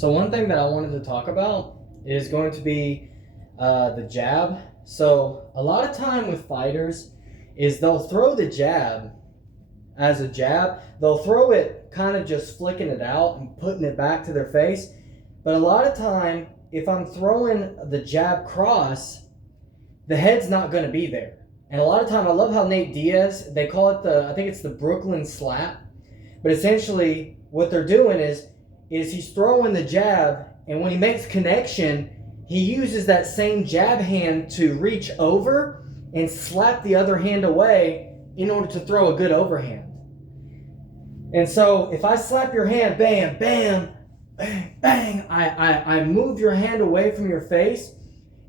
So one thing that I wanted to talk about is going to be the jab. So a lot of time with fighters is they'll throw the jab as a jab. They'll throw it kind of just flicking it out and putting it back to their face. But a lot of time, if I'm throwing the jab cross, the head's not going to be there. And a lot of time, I love how Nate Diaz, they call it I think it's the Brooklyn slap. But essentially, what they're doing is he's throwing the jab, and when he makes connection, he uses that same jab hand to reach over and slap the other hand away in order to throw a good overhand. And so if I slap your hand, bam, bam, bang, bang, I move your hand away from your face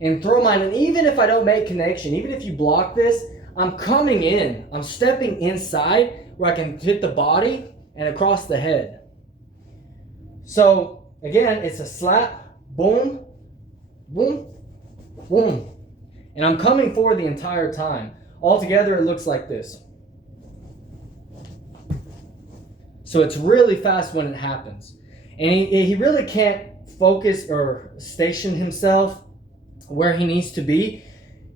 and throw mine. And even if I don't make connection, even if you block this, I'm coming in. I'm stepping inside where I can hit the body and across the head. So again, it's a slap, boom, boom, boom. And I'm coming forward the entire time. Altogether, it looks like this. So it's really fast when it happens. And he really can't focus or station himself where he needs to be,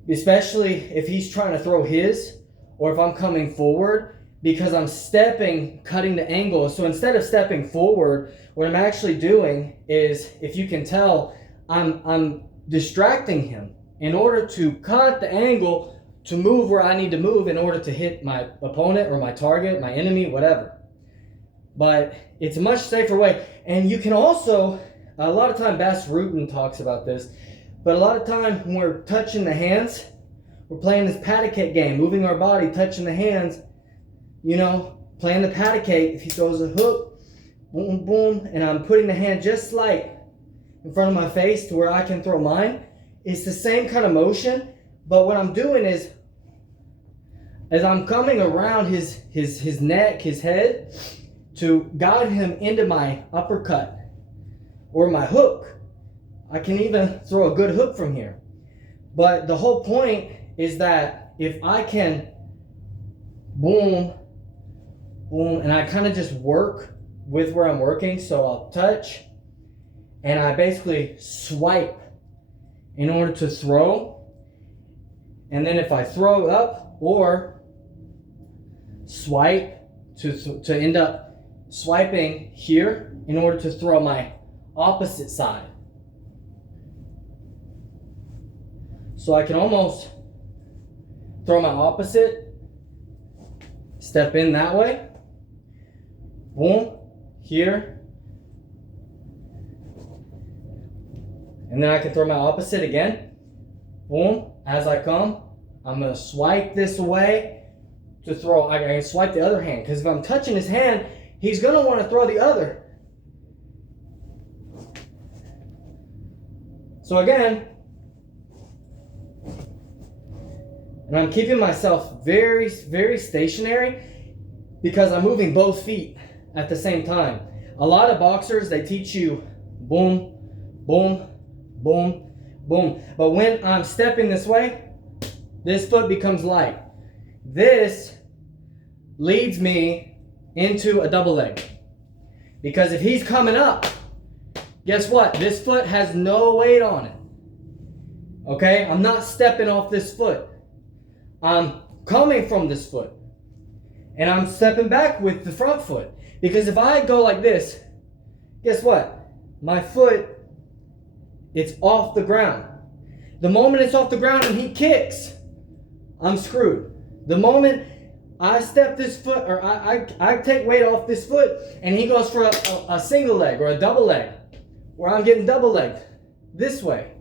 especially if he's trying to throw his or if I'm coming forward, because I'm stepping, cutting the angle. So instead of stepping forward, what I'm actually doing is, if you can tell, I'm distracting him in order to cut the angle to move where I need to move in order to hit my opponent or my target, my enemy, whatever. But it's a much safer way. And you can also, a lot of time, Bass Rutten talks about this, but a lot of time when we're touching the hands, we're playing this patty cake game, moving our body, touching the hands, playing the patty cake. If he throws a hook, boom, boom, and I'm putting the hand just like in front of my face to where I can throw mine, it's the same kind of motion, but what I'm doing is, as I'm coming around his neck, his head, to guide him into my uppercut or my hook. I can even throw a good hook from here. But the whole point is that if I can boom, boom, and I kind of just work with where I'm working, so I'll touch and I basically swipe in order to throw. And then if I throw up or swipe to end up swiping here in order to throw my opposite side. So I can almost throw my opposite, step in that way, boom, here, and then I can throw my opposite again, boom. As I come, I'm going to swipe this away to throw. I can swipe the other hand, because if I'm touching his hand, he's going to want to throw the other. So again, and I'm keeping myself very, very stationary because I'm moving both feet at the same time. A lot of boxers, they teach you boom, boom, boom, boom. But when I'm stepping this way, this foot becomes light. This leads me into a double leg. Because if he's coming up, guess what? This foot has no weight on it. Okay? I'm not stepping off this foot. I'm coming from this foot. And I'm stepping back with the front foot. Because if I go like this, guess what? My foot, it's off the ground. The moment it's off the ground and he kicks, I'm screwed. The moment I step this foot, or I take weight off this foot, and he goes for a single leg or a double leg, where I'm getting double legged this way.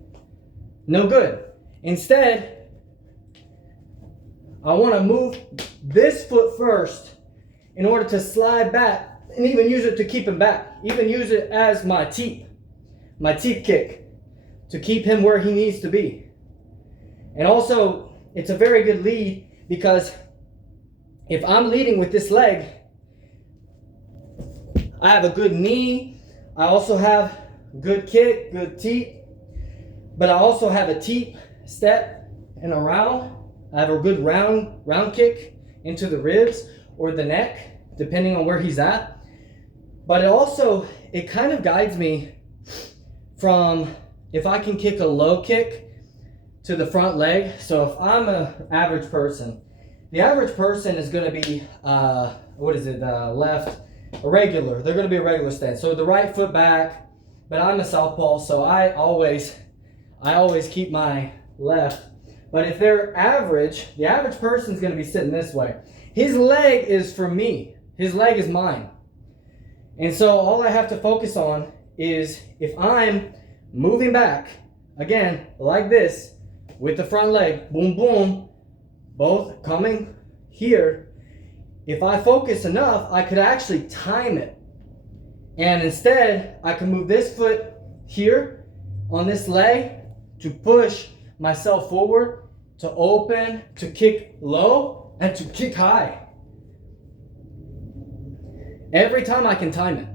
No good. Instead, I want to move this foot first in order to slide back and even use it to keep him back. Even use it as my teep kick to keep him where he needs to be. And also, it's a very good lead because if I'm leading with this leg, I have a good knee. I also have good kick, good teep. But I also have a teep, step, and a round. I have a good round kick into the ribs or the neck, depending on where he's at. But it kind of guides me if I can kick a low kick to the front leg. So if I'm an average person, the average person is going to be, left, a regular. They're going to be a regular stance. So the right foot back, but I'm a southpaw, so I always keep my left. But if they're average, the average person is going to be sitting this way. His leg is for me. His leg is mine. And so all I have to focus on is if I'm moving back, again, like this, with the front leg, boom, boom, both coming here. If I focus enough, I could actually time it. And instead, I can move this foot here on this leg to push myself forward, to open, to kick low, and to kick high. Every time I can time it.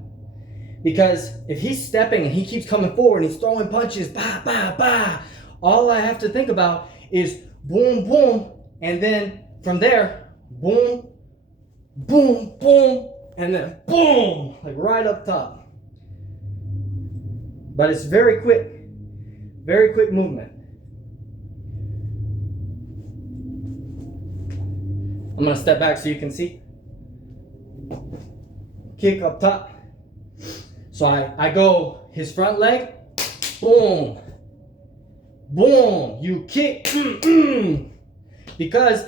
Because if he's stepping and he keeps coming forward and he's throwing punches, bah, bah, bah, all I have to think about is boom, boom, and then from there, boom, boom, boom, and then boom, like right up top. But it's very quick movement. I'm gonna step back so you can see. Kick up top. So I go his front leg, boom, boom, you kick, because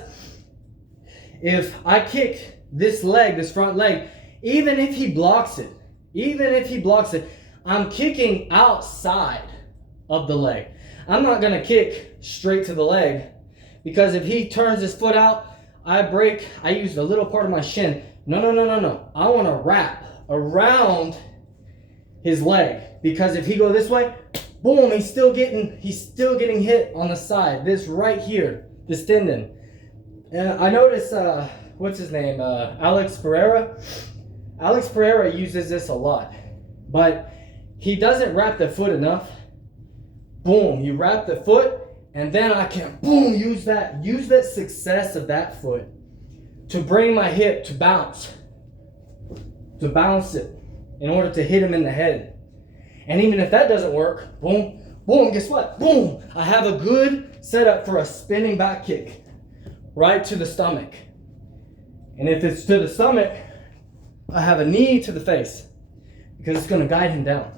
if I kick this leg, this front leg, even if he blocks it, I'm kicking outside of the leg. I'm not gonna kick straight to the leg, because if he turns his foot out, I use a little part of my shin. No. I wanna wrap around his leg, because if he go this way, boom, he's still getting hit on the side. This right here, this tendon. I noticed, what's his name? Alex Pereira. Alex Pereira uses this a lot, but he doesn't wrap the foot enough. Boom, you wrap the foot, and then I can boom use that success of that foot to bring my hip to bounce it in order to hit him in the head. And even if that doesn't work, boom, boom, guess what? Boom, I have a good setup for a spinning back kick right to the stomach. And if it's to the stomach, I have a knee to the face, because it's going to guide him down.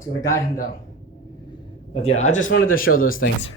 But yeah, I just wanted to show those things.